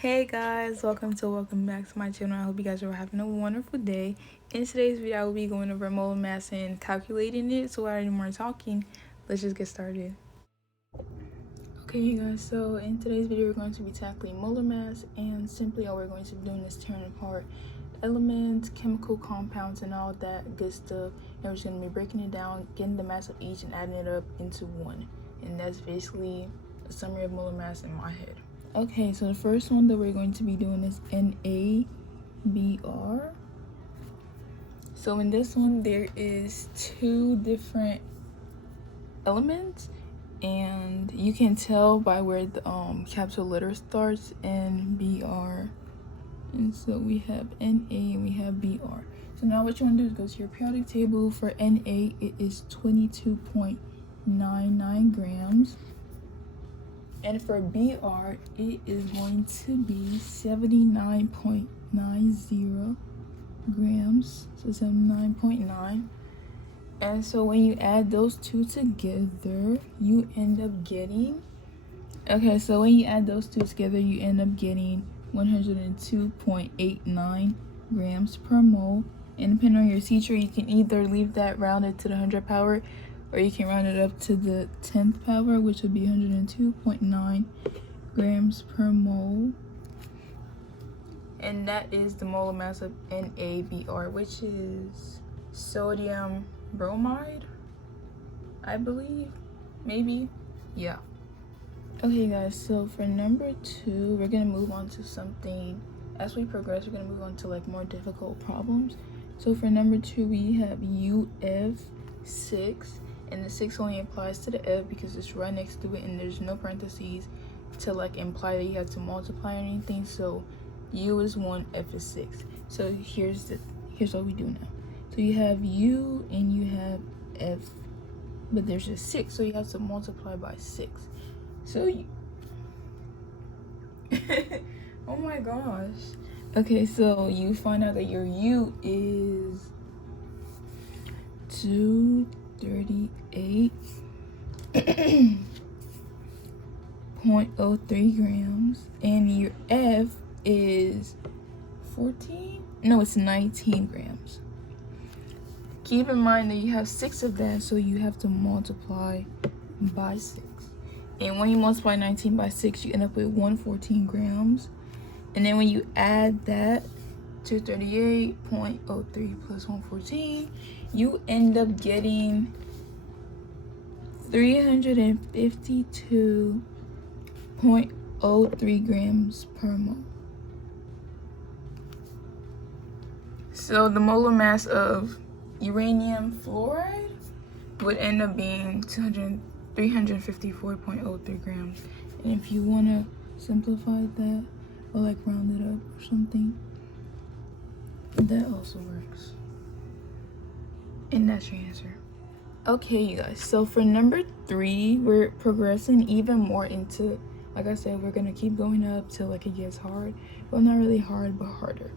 Hey guys, welcome back to my channel. I hope you guys are having a wonderful day. In today's video, I will be going over molar mass and calculating it. So without any more talking, let's just get started. Okay, you guys, so in today's video, we're going to be tackling molar mass, and simply all we're going to be doing is tearing apart elements, chemical compounds, and all that good stuff. And we're just going to be breaking it down, getting the mass of each, and adding it up into one. And that's basically a summary of molar mass in my head. Okay, so the first one that we're going to be doing is NaBr. So in this one, there is two different elements, and you can tell by where the capital letter starts, NBr. And so we have Na and we have Br. So now what you want to do is go to your periodic table. For Na, it is 22.99 grams. And for Br, it is going to be 79.90 grams. So 79.9. And so when you add those two together, you end up getting, okay, so when you add those two together, you end up getting 102.89 grams per mole. And depending on your teacher, you can either leave that rounded to the 100th power, or you can round it up to the 10th power, which would be 102.9 grams per mole. And that is the molar mass of NaBr, which is sodium bromide, I believe, maybe, yeah. Okay guys, so for number 2, we're gonna move on to something, as we progress, we're gonna move on to like more difficult problems. So for number 2, we have UF6, and the 6 only applies to the F because it's right next to it, and there's no parentheses to like imply that you have to multiply or anything. So U is 1, F is 6. So here's what we do now. So you have U and you have F, but there's just 6, so you have to multiply by 6. So you oh my gosh. Okay, so you find out that your U is 238.03 grams, and your F is 19 grams. Keep in mind that you have 6 of that, so you have to multiply by 6. And when you multiply 19 by 6, you end up with 114 grams. And then when you add that, 238.03 plus 114, you end up getting 352.03 grams per mole. So the molar mass of uranium fluoride would end up being 354.03 grams. And if you want to simplify that or like round it up or something, that also works. And that's your answer. Okay, you guys, so for number 3, we're progressing even more into, like I said, we're gonna keep going up till like it gets hard. Well, not really hard, but harder.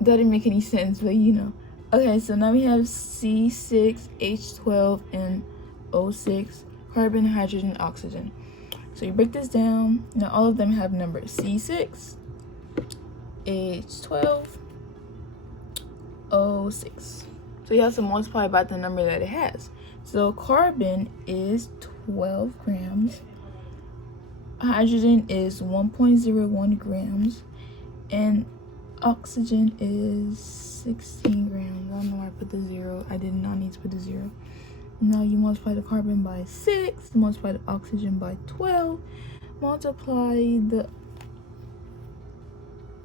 That didn't make any sense, but you know. Okay, so now we have C6H12 and O6, carbon, hydrogen, oxygen. So you break this down. Now all of them have numbers: C6, H12, O6. So you have to multiply by the number that it has. So carbon is 12 grams, hydrogen is 1.01 grams, and oxygen is 16 grams. I don't know why I put the 0. I did not need to put the 0. Now you multiply the carbon by 6, multiply the oxygen by 12, multiply the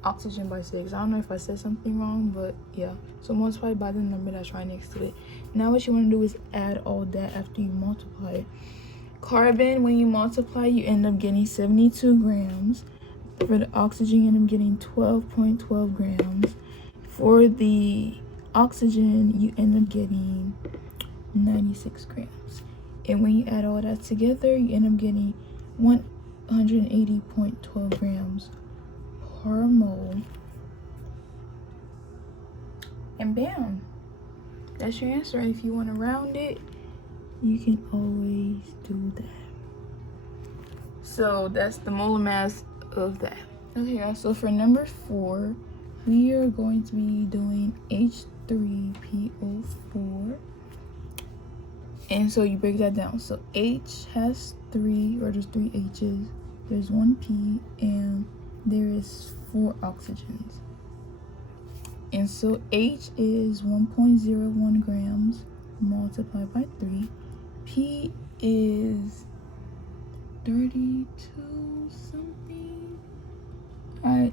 oxygen by 6. I don't know if I said something wrong, but yeah. So multiply by the number that's right next to it. Now what you want to do is add all that after you multiply it. Carbon, when you multiply, you end up getting 72 grams. For the oxygen, you end up getting 12.12 grams. For the oxygen, you end up getting 96 grams. And when you add all that together, you end up getting 180.12 grams per mole. And bam, that's your answer. If you want to round it, you can always do that. So that's the molar mass of that. Okay guys, so for number 4, we are going to be doing H3PO4. And so you break that down. So H has 3, or there's 3 H's, there's 1 P, and there is 4 oxygens. And so H is 1.01 grams multiplied by 3. P is 32 something.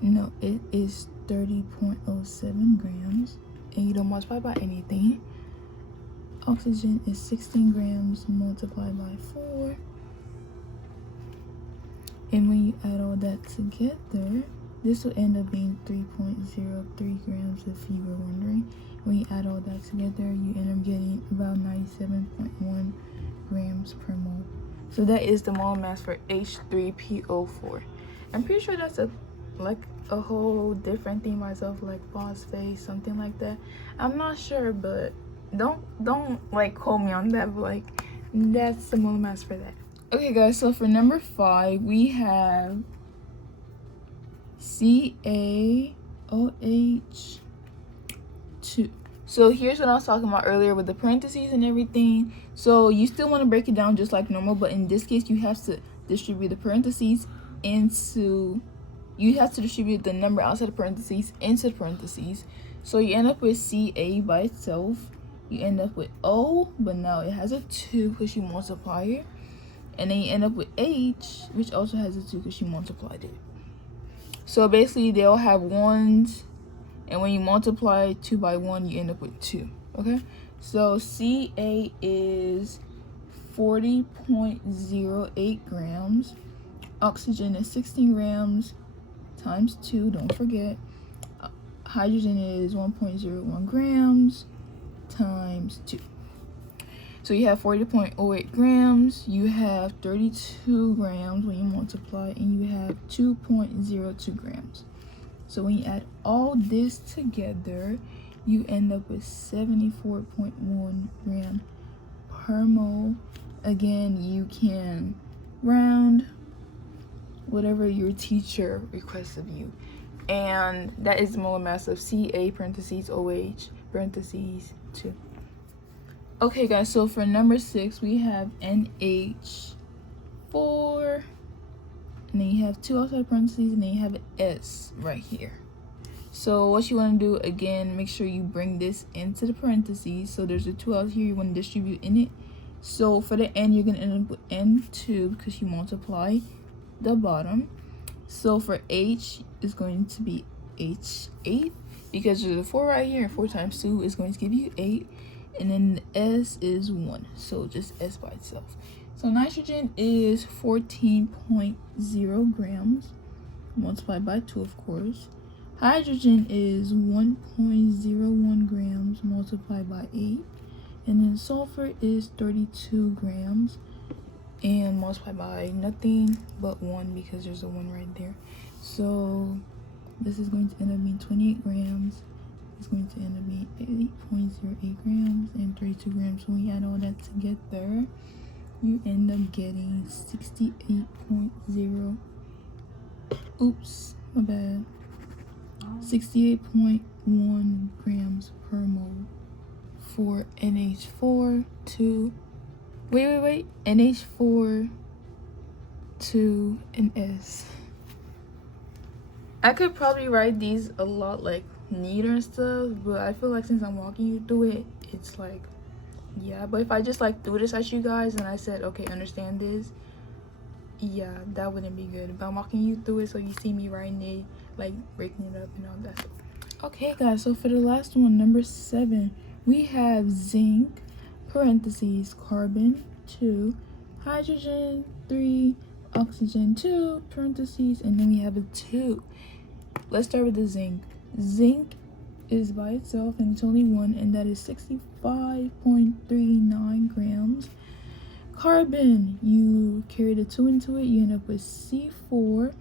No, it is 30.07 grams. And you don't multiply by anything. Oxygen is 16 grams multiplied by 4. And when you add all that together, this will end up being 3.03 grams if you were wondering. When you add all that together, you end up getting about 97.1 grams per mole. So that is the molar mass for H3PO4. I'm pretty sure that's a whole different thing myself, like phosphate, something like that. I'm not sure, but don't like quote me on that, but like that's the molar mass for that. Okay guys, so for number 5 we have CAOH 2. So here's what I was talking about earlier with the parentheses and everything. So you still want to break it down just like normal, but in this case you have to distribute the parentheses into, you have to distribute the number outside the parentheses into the parentheses. So you end up with CA by itself. You end up with O, but now it has a 2 because you multiply it. And then you end up with H, which also has a 2 because you multiplied it. So basically they all have 1s, and when you multiply 2 by 1, you end up with 2. Okay, so CA is 40.08 grams. Oxygen is 16 grams times 2, don't forget. Hydrogen is 1.01 grams times 2. So you have 40.08 grams, you have 32 grams when you multiply, and you have 2.02 grams. So when you add all this together, you end up with 74.1 gram per mole. Again, you can round whatever your teacher requests of you. And that is the molar mass of CA parentheses OH parentheses 2. Okay guys, so for number 6 we have NH4, and then you have 2 outside parentheses, and then you have an S right here. So what you want to do, again, make sure you bring this into the parentheses. So there's a 2 out here, you want to distribute in it. So for the N, you're going to end up with N2 because you multiply the bottom. So for H, it's going to be H8 because there's a 4 right here, and 4 times 2 is going to give you 8. And then the S is 1, so just S by itself. So nitrogen is 14.0 grams multiplied by 2, of course. Hydrogen is 1.01 grams multiplied by 8. And then sulfur is 32 grams and multiplied by nothing but 1 because there's a 1 right there. So this is going to end up being 28 grams. It's going to end up being 8.08 grams and 32 grams. So when you add all that together, you end up getting 68.0. Oops, my bad. 68.1 grams per mole for NH4 to wait NH4 to an S. I could probably write these a lot like neater and stuff, but I feel like since I'm walking you through it, it's like, yeah. But if I just like threw this at you guys and I said, okay, understand this, yeah, that wouldn't be good. But I'm walking you through it so you see me writing it, like breaking it up and all that. Okay guys, so for the last one, number 7, we have zinc parentheses carbon 2, hydrogen 3, oxygen 2 parentheses, and then we have a 2. Let's start with the zinc. Zinc is by itself and it's only 1, and that is 65.39 grams. Carbon, you carry the 2 into it, you end up with C4,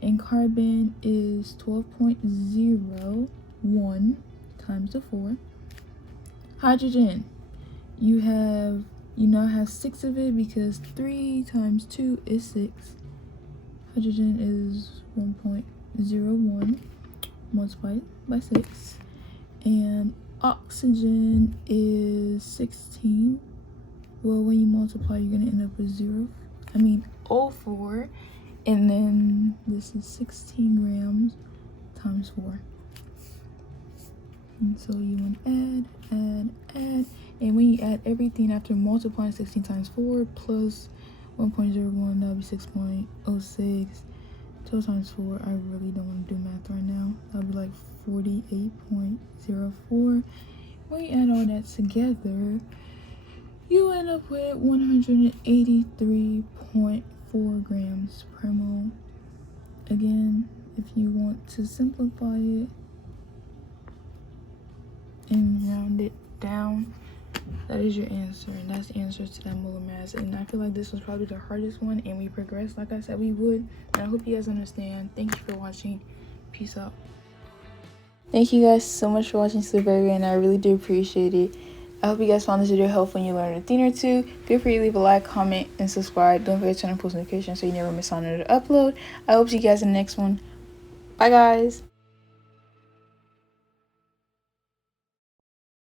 and carbon is 12.01 times the 4. Hydrogen, you now have 6 of it because 3 times 2 is 6. Hydrogen is 1.01 0.01 multiplied by 6, and oxygen is 16. Well, when you multiply, you're gonna end up with 0.04, and then this is 16 grams times 4. And so you want to add, and when you add everything after multiplying 16 times 4 plus 1.01, that'll be 6.06. 12 times 4, I really don't want to do math right now. That'll be like 48.04. When you add all that together, you end up with 183.4 grams per mole. Again, if you want to simplify it and round it down, that is your answer, and that's the answer to that molar mass. And I feel like this was probably the hardest one, and we progressed like I said we would, and I hope you guys understand. Thank you for watching. Peace out. Thank you guys so much for watching Sleepover, and I really do appreciate it. I hope you guys found this video helpful and you learned a thing or two. Feel free to leave a like, comment, and subscribe. Don't forget to turn on post notifications so you never miss out on another upload. I hope to see you guys in the next one. Bye guys.